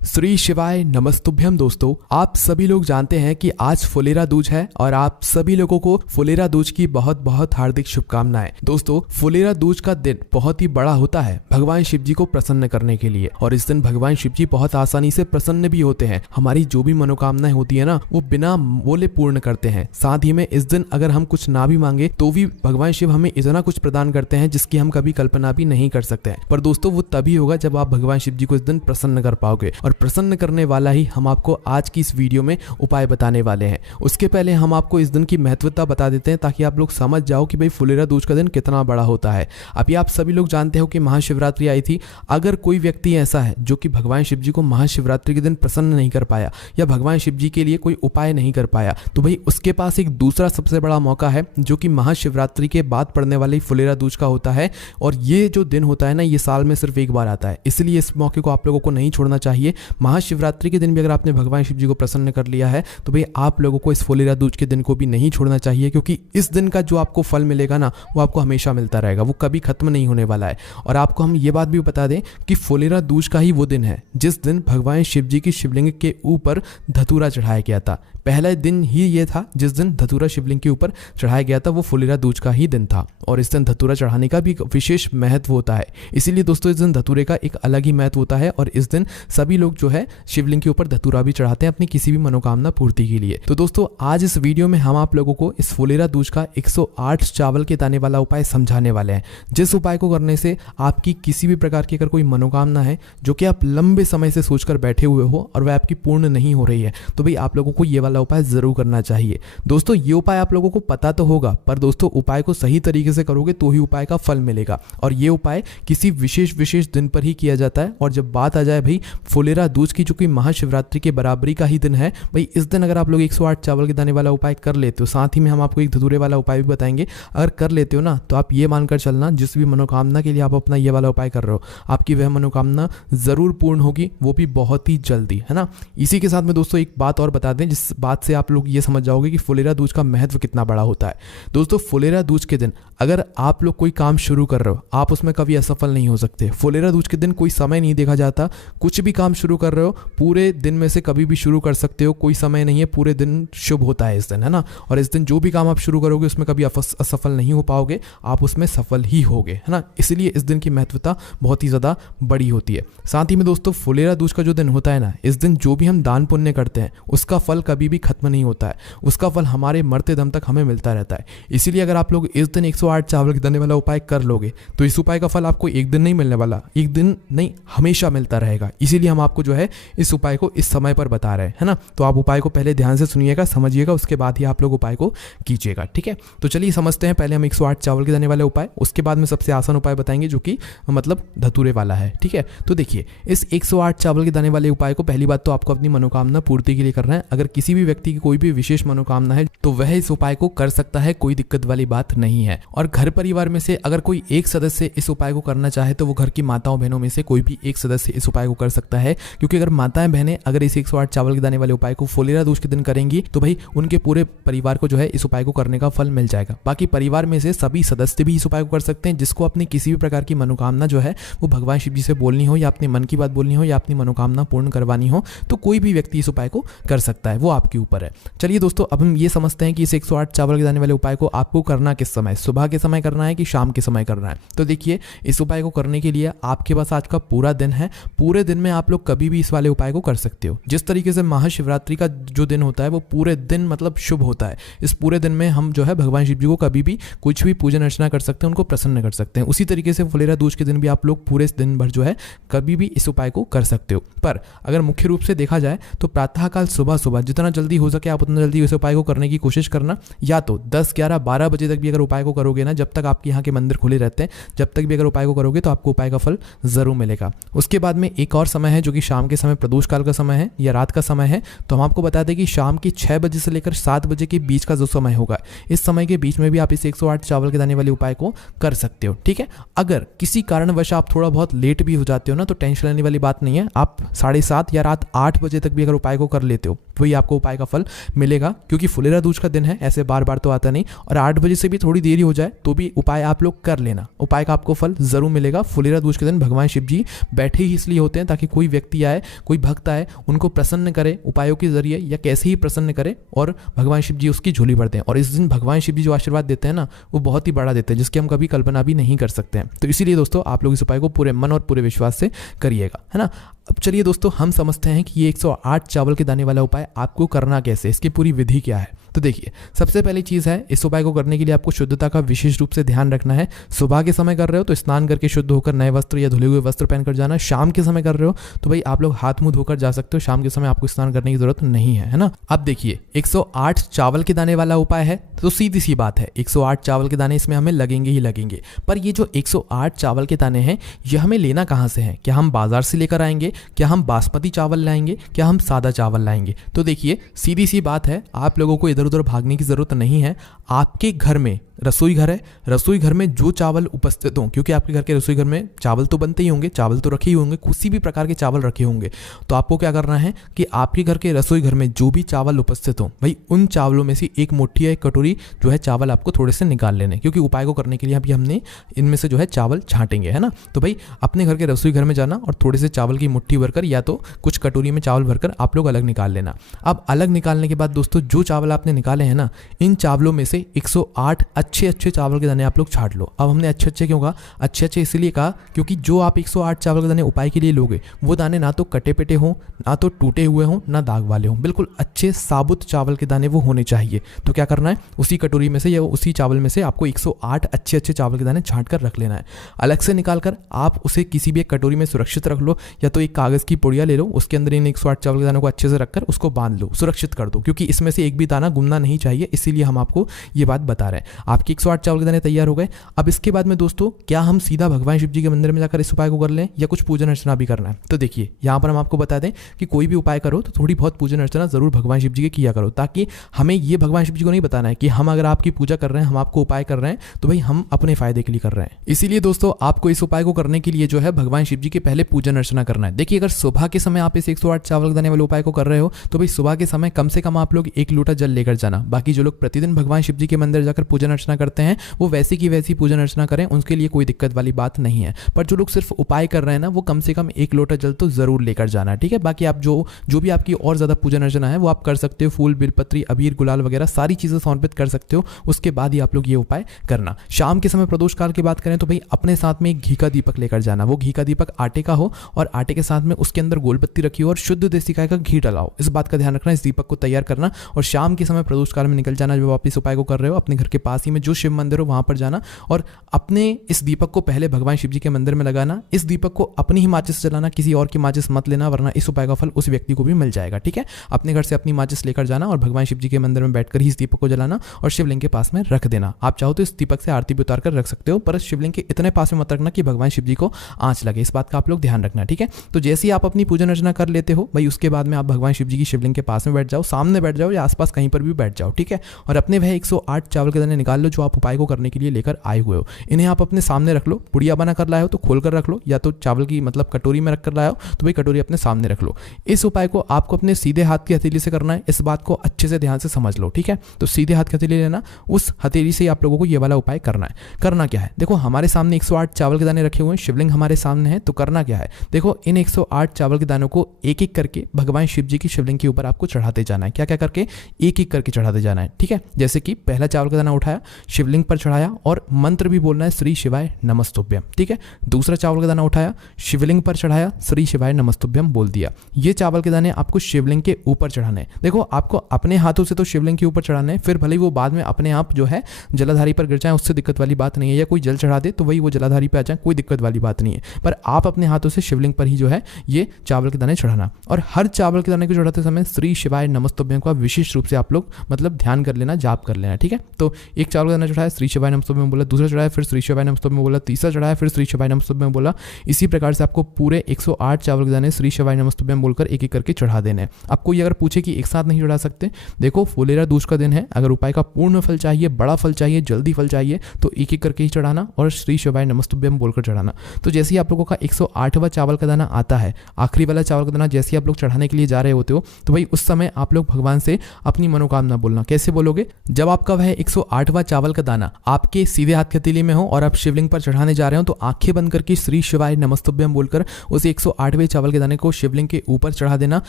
श्री शिवाय नमस्तुभ्यम। दोस्तों, आप सभी लोग जानते हैं कि आज फुलेरा दूज है और आप सभी लोगों को फुलेरा दूज की बहुत बहुत हार्दिक शुभकामनाएं। दोस्तों, फुलेरा दूज का दिन बहुत ही बड़ा होता है भगवान शिव जी को प्रसन्न करने के लिए, और इस दिन भगवान शिव जी बहुत आसानी से प्रसन्न भी होते हैं। हमारी जो भी मनोकामनाएं होती है ना, वो बिना बोले पूर्ण करते हैं। साथ ही में इस दिन अगर हम कुछ ना भी मांगे तो भी भगवान शिव हमें इतना कुछ प्रदान करते हैं जिसकी हम कभी कल्पना भी नहीं कर सकते हैं। पर दोस्तों, वो तभी होगा जब आप भगवान शिव जी को इस दिन प्रसन्न कर पाओगे, और प्रसन्न करने वाला ही हम आपको आज की इस वीडियो में उपाय बताने वाले हैं। उसके पहले हम आपको इस दिन की महत्वता बता देते हैं ताकि आप लोग समझ जाओ कि भाई फुलेरा दूज का दिन कितना बड़ा होता है। अभी आप सभी लोग जानते हो कि महाशिवरात्रि आई थी। अगर कोई व्यक्ति ऐसा है जो कि भगवान शिव जी को महाशिवरात्रि के दिन प्रसन्न नहीं कर पाया या भगवान शिव जी के लिए कोई उपाय नहीं कर पाया, तो भाई उसके पास एक दूसरा सबसे बड़ा मौका है जो कि महाशिवरात्रि के बाद पड़ने वाली फुलेरा दूज का होता है। और ये जो दिन होता है ना, ये साल में सिर्फ एक बार आता है, इसलिए इस मौके को आप लोगों को नहीं छोड़ना चाहिए। महाशिवरात्रि के दिन भी अगर आपने भगवान शिव जी को प्रसन्न कर लिया है तो भाई आप लोगों को इस फुलेरा दूज के दिन को भी नहीं छोड़ना चाहिए, क्योंकि इस दिन का जो आपको फल मिलेगा ना, वो आपको हमेशा मिलता रहेगा, वो कभी खत्म नहीं होने वाला है। और आपको हम ये बात भी बता दें कि फुलेरा दूज का ही वो दिन है जिस दिन भगवान शिव जी की शिवलिंग के ऊपर धतूरा चढ़ाया गया था। पहला दिन ही ये था जिस दिन धतूरा शिवलिंग के ऊपर चढ़ाया गया था, वो फुलेरा दूज का ही दिन था। और इस दिन धतूरा चढ़ाने का भी विशेष महत्व होता है, इसीलिए दोस्तों इस दिन धतूरे का एक अलग ही महत्व होता है। और इस दिन सभी लोग जो है शिवलिंग के ऊपर धतूरा भी चढ़ाते हैं अपनी किसी भी मनोकामना पूर्ति के लिए। तो दोस्तों, आज इस वीडियो में हम आप लोगों को इस फुलेरा दूज का 108 चावल के दाने वाला उपाय समझाने वाले हैं, जिस उपाय को करने से आपकी किसी भी प्रकार की अगर कोई मनोकामना है जो कि आप लंबे समय से सोचकर बैठे हुए हो और वह आपकी पूर्ण नहीं हो रही है, तो भाई आप लोगों को ये वाला उपाय जरूर करना चाहिए। दोस्तों, ये उपाय आप लोगों को पता तो होगा, पर दोस्तों उपाय को सही तरीके से करोगे तो ही उपाय का फल मिलेगा। और ये उपाय किसी विशेष दिन पर ही किया जाता है। और जब बात आ जाए भाई फुलेरा दूज की, जो कि महाशिवरात्रि के बराबरी का ही दिन है, भाई इस दिन अगर आप लोग 108 चावल के दाने वाला उपाय कर लेते हो, साथ ही में हम आपको एक धतूरे वाला उपाय भी बताएंगे, अगर कर लेते हो ना, तो आप ये मानकर चलना जिस भी मनोकामना के लिए आप अपना ये वाला उपाय कर रहे हो, आपकी वह मनोकामना जरूर पूर्ण होगी, वो भी बहुत ही जल्दी, है ना। इसी के साथ में दोस्तों एक बात और बता दें जिस बात से आप लोग ये समझ जाओगे कि फुलेरा दूज का महत्व कितना बड़ा होता है। दोस्तों, फुलेरा दूज के दिन अगर आप लोग कोई काम शुरू कर रहे हो, आप उसमें कभी असफल नहीं हो सकते। फुलेरा दूज के दिन कोई समय नहीं देखा जाता, कुछ भी काम शुरू कर रहे हो पूरे दिन में से कभी भी शुरू कर सकते हो, कोई समय नहीं है, पूरे दिन शुभ होता है इस दिन, है ना। और इस दिन जो भी काम आप शुरू करोगे उसमें कभी असफल नहीं हो पाओगे, आप उसमें सफल ही होगे, है ना। इसलिए इस दिन की महत्वता बहुत ही ज़्यादा बड़ी होती है। साथ ही में दोस्तों, फुलेरा दूज का जो दिन होता है ना, इस दिन जो भी हम दान पुण्य करते हैं उसका फल कभी भी खत्म नहीं होता है, उसका फल हमारे मरते दम तक हमें मिलता रहता है। इसीलिए अगर आप लोग इस दिन 108 चावल के दाने वाला उपाय कर लोगे तो इस उपाय का फल आपको एक दिन नहीं मिलने वाला, एक दिन नहीं, हमेशा मिलता रहेगा। इसीलिए हम आपको जो है इस उपाय को इस समय पर बता रहे हैं, है ना। तो आप उपाय को पहले ध्यान से सुनिएगा, समझिएगा, उसके बाद ही आप लोग उपाय को कीजिएगा, ठीक है। तो चलिए समझते हैं पहले हम 108 चावल के दाने वाले उपाय, उसके बाद में सबसे आसान उपाय बताएंगे जो कि मतलब धतूरे वाला है, ठीक है। तो देखिए, इस 108 चावल के दाने वाले उपाय को पहली बात तो आपको अपनी मनोकामना पूर्ति के लिए करना है। अगर किसी भी व्यक्ति की कोई भी विशेष मनोकामना है तो वह इस उपाय को कर सकता है, कोई दिक्कत वाली बात नहीं है। और घर परिवार में से अगर कोई एक सदस्य इस उपाय को करना चाहे तो वो घर की माताओं बहनों में से कोई भी एक सदस्य इस उपाय को कर सकता है, क्योंकि अगर माताएं बहनें अगर इस 108 चावल के दाने वाले उपाय को फुलेरा दूज के दिन करेंगी तो भाई उनके पूरे परिवार को जो है इस उपाय को करने का फल मिल जाएगा। बाकी परिवार में से सभी सदस्य भी इस उपाय को कर सकते हैं, जिसको अपनी किसी भी प्रकार की मनोकामना जो है वो भगवान शिव जी से बोलनी हो, या अपने मन की बात बोलनी हो, या अपनी मनोकामना पूर्ण करवानी हो, तो कोई भी व्यक्ति इस उपाय को कर सकता है, वो आपके ऊपर है। चलिए दोस्तों, अब हम ये समझते हैं कि इस 108 चावल के दाने वाले उपाय को आपको करना किस समय, सुबह के समय करना है कि शाम के समय करना है। तो देखिए, इस उपाय को करने के लिए आपके पास आज का पूरा दिन है, पूरे दिन में आप लोग कभी भी इस वाले उपाय को कर सकते हो। जिस तरीके से महाशिवरात्रि का जो दिन होता है वो पूरे दिन मतलब शुभ होता है, इस पूरे दिन में हम जो है भगवान शिव जी को कभी भी कुछ भी पूजन अर्चना कर सकते हैं, उनको प्रसन्न कर सकते हैं। उसी तरीके से फुलेरा दूज के दिन भी आप लोग पूरे दिन भर जो है कभी भी इस उपाय को कर सकते हो। पर अगर मुख्य रूप से देखा जाए तो प्रातःकाल सुबह सुबह जितना जल्दी हो सके आप उतना जल्दी इस उपाय को करने की कोशिश करना। या तो 10, 11, 12 बजे तक भी अगर उपाय को करोगे ना, जब तक आपके यहाँ के मंदिर खुले रहते हैं, जब तक भी अगर उपाय को करोगे तो आपको उपाय का फल जरूर मिलेगा। उसके बाद में एक और समय है जो कि शाम के समय प्रदोष काल का समय है या रात का समय है। तो हम आपको बता दें कि शाम के 6 बजे से लेकर 7 बजे के बीच का जो समय होगा, इस समय के बीच में भी आप इस 108 चावल के दाने वाले उपाय को कर सकते हो, ठीक है। अगर किसी कारणवश आप थोड़ा बहुत लेट भी हो जाते हो ना, तो टेंशन लेने वाली बात नहीं है। आप 7:30 या रात 8 बजे तक भी अगर उपाय को कर लेते हो तो ही आपको उपाय का फल मिलेगा, क्योंकि फुलेरा दूज का दिन है, ऐसे बार बार तो आता नहीं। और 8 बजे से भी थोड़ी देरी हो जाए तो भी उपाय आप लोग कर लेना, उपाय का आपको फल जरूर मिलेगा। फुलेरा दूज के दिन भगवान शिव जी बैठे ही इसलिए होते हैं ताकि कोई व्यक्ति व्यक्ति आए, कोई भक्त आए, उनको प्रसन्न करे उपायों के जरिए या कैसे ही प्रसन्न करे और भगवान शिव जी उसकी झोली भरते हैं। और इस दिन भगवान शिव जी जो आशीर्वाद देते हैं ना, वो बहुत ही बड़ा देते हैं, जिसकी हम कभी कल्पना भी नहीं कर सकते हैं। तो इसीलिए दोस्तों आप लोग इस उपाय को पूरे मन और पूरे विश्वास से करिएगा, है ना। अब चलिए दोस्तों, हम समझते हैं कि ये 108 चावल के दाने वाला उपाय आपको करना कैसे, इसकी पूरी विधि क्या है। तो देखिए, सबसे पहली चीज़ है, इस उपाय को करने के लिए आपको शुद्धता का विशेष रूप से ध्यान रखना है। सुबह के समय कर रहे हो तो स्नान करके शुद्ध होकर नए वस्त्र या धुले हुए वस्त्र पहनकर जाना। शाम के समय कर रहे हो तो भाई आप लोग हाथ मुंह धोकर जा सकते हो, शाम के समय आपको स्नान करने की जरूरत नहीं है ना। अब देखिए, 108 चावल के दाने वाला उपाय है तो सीधी सी बात है, 108 चावल के दाने इसमें हमें लगेंगे ही लगेंगे। पर ये जो 108 चावल के दाने हैं, ये हमें लेना कहाँ से है? क्या हम बाजार से लेकर आएंगे? क्या हम बासमती चावल लाएंगे? क्या हम सादा चावल लाएंगे? तो देखिए, सीधी सी बात है, आप लोगों को इधर उधर भागने की जरूरत नहीं है। आपके घर में रसोई घर है, रसोई घर में जो चावल उपस्थित हों, क्योंकि आपके घर के रसोई घर में चावल तो बनते ही होंगे, चावल तो रखे ही होंगे, किसी भी प्रकार के चावल रखे होंगे। तो आपको क्या करना है कि आपके घर के रसोई घर में जो भी चावल उपस्थित हों, भाई उन चावलों में से एक मुट्ठी या एक कटोरी जो है चावल आपको थोड़े से निकाल लेने, क्योंकि उपाय को करने के लिए अभी हमने इनमें से जो है चावल छांटेंगे, है ना। तो भाई अपने घर के रसोई घर में जाना और थोड़े से चावल की मुट्ठी भरकर या तो कुछ कटोरी में चावल भरकर आप लोग अलग निकाल लेना। अब अलग निकालने के बाद दोस्तों, जो चावल आपने निकाले हैं ना, इन चावलों में से 108 अच्छे चावल के दाने आप लोग छांट लो। अब हमने अच्छे क्यों कहा? अच्छे इसलिए कहा क्योंकि जो आप 108 चावल के दाने उपाय के लिए लोगे, वो दाने ना तो कटे पिटे हों, ना तो टूटे हुए हों, ना दाग वाले हों, बिल्कुल अच्छे साबुत चावल के दाने वो होने चाहिए। तो क्या करना है, उसी कटोरी में से या उसी चावल में से आपको 108 अच्छे चावल के दाने छांट कर रख लेना है। अलग से निकाल कर आप उसे किसी भी एक कटोरी में सुरक्षित रख लो, या तो एक कागज़ की पुड़िया ले लो, उसके अंदर इन 108 चावल के दानों को अच्छे से रखकर उसको बांध लो, सुरक्षित कर दो, क्योंकि इसमें से एक भी दाना गुमना नहीं चाहिए, इसीलिए हम आपको ये बात बता रहे हैं। आपके 108 चावल के दाने तैयार हो गए। अब इसके बाद में दोस्तों, क्या हम सीधा भगवान शिव जी के मंदिर में जाकर इस उपाय को कर लें या कुछ पूजन अर्चना भी करना है? तो देखिए, यहाँ पर हम आपको बता दें कि कोई भी उपाय करो तो थोड़ी बहुत पूजन अर्चना जरूर भगवान शिव जी के किया करो, ताकि हमें ये भगवान शिव जी को नहीं बताना है कि हम अगर आपकी पूजा कर रहे हैं, हम आपको उपाय कर रहे हैं, तो भाई हम अपने फायदे के लिए कर रहे हैं। इसीलिए दोस्तों, आपको इस उपाय को करने के लिए जो है भगवान शिव जी के पहले पूजन अर्चना करना है। देखिए, अगर सुबह के समय आप इस 108 चावल के दाने वाले उपाय को कर रहे हो, तो भाई सुबह के समय कम से कम आप लोग 1 लोटा जल लेकर जाना। बाकी जो लोग प्रतिदिन भगवान शिव जी के मंदिर जाकर पूजन अर्चना करते हैं, वो वैसी की वैसी पूजन अर्चना करें, उनके लिए कोई दिक्कत वाली बात नहीं है। पर जो लोग सिर्फ उपाय कर रहे हैं ना, वो कम से कम 1 लोटा जल तो जरूर लेकर जाना, ठीक है। बाकी आप जो भी आपकी और ज्यादा पूजन अर्चना है वो आप कर सकते हो, फूल बिलपत्री अबीर गुलाल वगैरह सारी चीजें समर्पित कर सकते हो। उसके बाद ही आप लोग ये उपाय करना। शाम के समय प्रदोष काल की बात करें तो भाई अपने साथ में एक घी का दीपक लेकर जाना। वो घी का दीपक आटे का हो और आटे के साथ में उसके अंदर गोलबत्ती रखी हो और शुद्ध देसी गाय का घी डलाओ। इस बात का ध्यान रखना, इस दीपक को तैयार करना और शाम के समय प्रदोष काल में निकल जाना। जब आप इस उपाय को कर रहे हो, अपने घर के पास ही में जो शिव मंदिर हो वहां पर जाना और अपने इस दीपक को पहले भगवान शिव जी के मंदिर में लगाना। इस दीपक को अपनी ही माचिस से जलाना, किसी और की माचिस मत लेना, वरना इस उपाय का फल उस व्यक्ति को भी मिल जाएगा, ठीक है। अपने घर से अपनी माचिस लेकर जाना और भगवान शिव जी के मंदिर में बैठकर ही इस दीपक को जलाना और शिवलिंग के पास में रख देना। आप चाहो तो इस दीपक से आरती भी उतार कर रख सकते हो, पर शिवलिंग के इतने पास में मत रखना कि भगवान शिव जी को आंच लगे। इस बात का आप लोग ध्यान रखना, ठीक है। तो जैसे ही आप अपनी पूजन अर्चना कर लेते हो भाई, उसके बाद में आप भगवान शिव जी की शिवलिंग के पास में बैठ जाओ, सामने बैठ जाओ या आसपास कहीं पर भी बैठ जाओ, ठीक है। और अपने वह 108 चावल के दाने निकाल लो जो आप उपाय को करने के लिए लेकर आए हुए हो। इन्हें आप अपने सामने रख लो। पुड़िया बना कर लाए हो तो खोल कर रख लो, या तो चावल की मतलब कटोरी में रख कर लाए हो तो भाई कटोरी अपने सामने रख लो। इस उपाय को आपको अपने सीधे हाथ की हथेली से करना है। इस बात को अच्छे से ध्यान से समझ लो, ठीक है। तो सीधे हाथ की हथेली लेना, उस हथेली से आप लोगों को ये वाला उपाय करना है। करना क्या है, देखो हमारे सामने 108 चावल के दाने रखे हुए हैं, शिवलिंग हमारे सामने है, तो करना क्या है, देखो इन 108 चावल के दानों को एक एक करके भगवान शिव जी की शिवलिंग के ऊपर आपको चढ़ाते जाना है। क्या क्या करके, एक एक करके चढ़ाते जाना है, ठीक है। जैसे कि पहला चावल का दाना उठाया, शिवलिंग पर चढ़ाया और मंत्र भी बोलना है, श्री शिवाय नमस्तुभ्यम, ठीक है। दूसरा चावल का दाना उठाया, शिवलिंग पर चढ़ाया, श्री शिवाय नमस्तुभ्यम बोल दिया। ये चावल के दाने आपको शिवलिंग के ऊपर चढ़ाने। देखो आपको अपने हाथों से तो शिवलिंग के ऊपर चढ़ाने, फिर भले ही वो बाद में अपने आप जो है जलाधारी पर गिर जाए, उससे दिक्कत वाली बात नहीं है, या कोई जल चढ़ा दे तो वही वो जलाधारी पे आ जाए, कोई दिक्कत वाली बात नहीं है। पर आप अपने हाथों से शिवलिंग पर ही जो है ये चावल के दाने चढ़ाना। और हर चावल के दाने को चढ़ाते समय श्री शिवाय नमस्तुभ्यम का विशेष रूप से आप लोग मतलब ध्यान कर लेना, जाप कर लेना, ठीक है। तो एक चावल का दाना चढ़ाया, श्री शिवाय नमस्तुभ्यम बोला, दूसरा चढ़ाया, फिर श्री शिवाय नमस्तुभ्यम बोला, तीसरा चढ़ाया, फिर श्री शिवाय नमस्तुभ्यम बोला। इसी प्रकार से आपको पूरे 108 चावल के दाने श्री शिवाय नमस्तुभ्यम बोलकर एक एक करके चढ़ा देने। अब कोई अगर पूछे कि एक साथ नहीं चढ़ा सकते, देखो फुलेरा दूज का दिन है, अगर उपाय का पूर्ण फल चाहिए, बड़ा फल चाहिए, जल्दी फल चाहिए, तो एक एक करके ही चढ़ाना और श्री शिवाय नमस्तुभ्यम बोलकर चढ़ाना। तो जैसे ही आप लोगों का 108वां चावल का दाना आता है, आखिरी वाला चावल का दाना जैसे आप लोग चढ़ाने के लिए जा रहे होते हो, तो भाई उस समय आप लोग भगवान से अपनी मनोकामना बोलना। कैसे बोलोगे, जब आपका वह 108वां चावल का दाना आपके सीधे हाथ की हथेली में हो और आप शिवलिंग पर चढ़ाने जा रहे हो तो आंखें बंद करके श्री शिवाय नमस्तुभ्यम बोलकर उस 108वें चावल के दाने को शिवलिंग के ऊपर चढ़ा देना।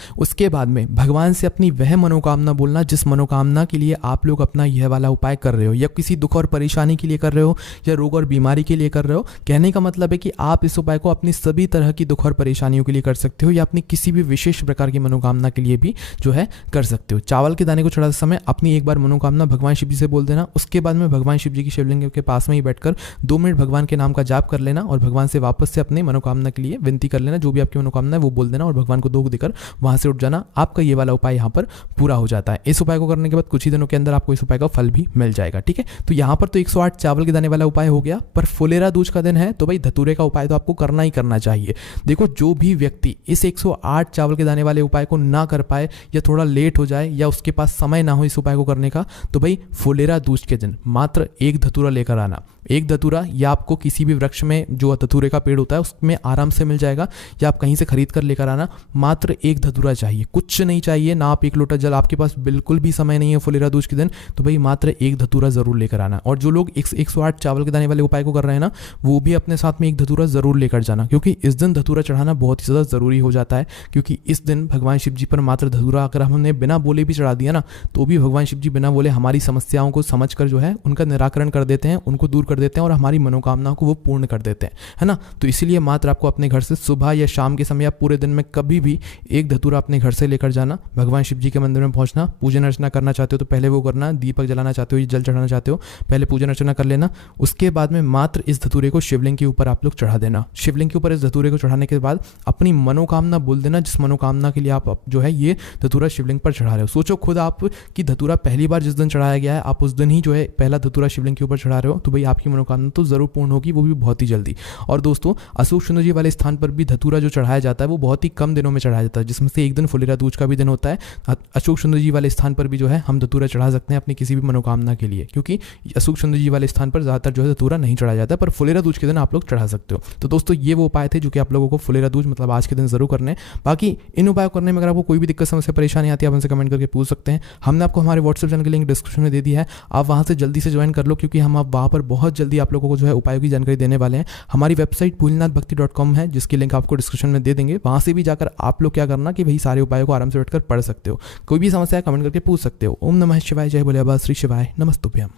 उसके बाद में भगवान से अपनी वह मनोकामना बोलना जिस मनोकामना के लिए आप लोग अपना यह वाला उपाय कर रहे हो, या किसी दुख और परेशानी के लिए कर रहे हो, या रोग और बीमारी के लिए कर रहे हो। कहने का मतलब है कि आप इस उपाय को अपनी सभी तरह की दुख और परेशानियों के लिए कर सकते हो, या अपनी किसी भी विशेष प्रकार की मनोकामना के लिए भी जो है कर सकते हो। चावल के दाने को चढ़ाते समय अपनी एक बार मनोकामना भगवान शिव जी से बोल देना। उसके बाद में भगवान शिव जी की शिवलिंग के पास में ही बैठकर 2 मिनट भगवान के नाम का जाप कर लेना और भगवान से वापस से अपने मनोकामना के लिए विनती कर लेना। जो भी आपकी मनोकामना है वो बोल देना और भगवान को दुख देकर वहां से उठ जाना। आपका ये वाला उपाय यहाँ पर पूरा हो जाता है। इस उपाय को करने के बाद कुछ ही दिनों के अंदर आपको इस उपाय का फल भी मिल जाएगा। ठीक है, तो यहाँ पर तो 108 चावल के दाने वाला उपाय हो गया, पर फुलेरा दूज का दिन है तो भाई धतूरे का उपाय तो आपको करना ही करना चाहिए। देखो, जो भी व्यक्ति इस 108 चावल के दाने वाले उपाय को ना कर पाए, या थोड़ा लेट हो जाए, या उसके पास समय ना हो इस उपाय को करने का, तो भाई फुलेरा दूज के दिन मात्र एक धतूरा लेकर आना। एक धतूरा या आपको किसी भी वृक्ष में जो धतूरे का पेड़ होता है उसमें आराम से मिल जाएगा, या आप कहीं से खरीद कर लेकर आना। मात्र एक धतूरा चाहिए, कुछ नहीं चाहिए ना। आप 1 लोटा जल, आपके पास बिल्कुल भी समय नहीं है फुलेरा दूज के दिन, तो भाई मात्र एक धतूरा जरूर लेकर आना। और जो लोग 108 चावल के दाने वाले उपाय को कर रहे हैं ना, वो भी अपने साथ में एक धतूरा जरूर लेकर जाना, क्योंकि इस दिन धतूरा चढ़ाना बहुत ही ज़्यादा जरूरी हो जाता है। क्योंकि इस दिन भगवान शिव जी पर मात्र धतूरा अगर हमने बिना बोले भी चढ़ा दिया ना, तो भी भगवान शिव जी बिना बोले हमारी समस्याओं को समझ कर जो है उनका निराकरण कर देते हैं, उनको दूर कर देते हैं और हमारी मनोकामनाओं को वो पूर्ण कर देते हैं, है ना। तो इसीलिए मात्र आपको अपने घर से सुबह या शाम के समय या पूरे दिन में कभी भी एक धतूरा अपने घर से लेकर जाना। भगवान शिव जी के मंदिर में पहुंचना, पूजन अर्चना करना चाहते हो तो पहले वो करना, दीपक जलाना चाहते हो, जल चढ़ाना चाहते हो, पहले पूजन अर्चना कर लेना। उसके बाद में मात्र इस धतूरे को शिवलिंग के ऊपर आप लोग चढ़ा देना। शिवलिंग के ऊपर इस धतूरे को चढ़ाने के बाद अपनी मनोकामना बोल देना, जिस मनोकामना के लिए आप जो है ये धतूरा शिवलिंग पर चढ़ा रहे हो। सोचो खुद आप कि धतूरा पहली बार जिस दिन चढ़ाया गया है, आप उस दिन ही जो है पहला धतूरा शिवलिंग के ऊपर चढ़ा रहे हो, तो भाई आपकी मनोकामना तो जरूर पूर्ण होगी, वो भी बहुत ही जल्दी। और दोस्तों, अशोक सुंदर जी वाले स्थान पर भी धतूरा जो चढ़ाया जाता है वो बहुत ही कम दिनों में चढ़ाया जाता है, जिसमें से एक दिन फुलेरा दूज का भी दिन होता है। अशोक सुंदर जी वाले स्थान पर भी जो है हम धतूरा चढ़ा सकते हैं अपनी किसी भी मनोकामना के लिए, क्योंकि अशोक सुंदर जी वाले स्थान पर ज्यादातर जो है धतूरा नहीं चढ़ाया जाता है, पर फुलेरा दूज के दिन आप लोग चढ़ा सकते हो। तो दोस्तों, ये वो उपाय थे जो कि आप लोगों को फुलेरा दूज मतलब आज के दिन जरूर करने। बाकी इन उपाय करने में अगर आपको कोई भी दिक्कत, समस्या, परेशानी आती है, आप हमसे कमेंट करके पूछ सकते हैं। हमने आपको हमारे व्हाट्सएप चैनल की लिंक डिस्क्रिप्शन में दे दी है, आप वहां से जल्दी से ज्वाइन कर लो, क्योंकि हम आप वहां पर बहुत जल्दी आप लोगों को जो है उपायों की जानकारी देने वाले हैं। हमारी वेबसाइट भोलेनाथभक्ति.com है, जिसकी लिंक आपको डिस्क्रिप्शन में दे देंगे। वहां से भी जाकर आप लोग क्या करना कि भाई सारे उपायों को आराम से बैठकर पढ़ सकते हो। कोई भी समस्या है कमेंट करके पूछ सकते हो। ओम नमः शिवाय, जय भोले बाबा, श्री शिवाय नमस्तुभ्यम।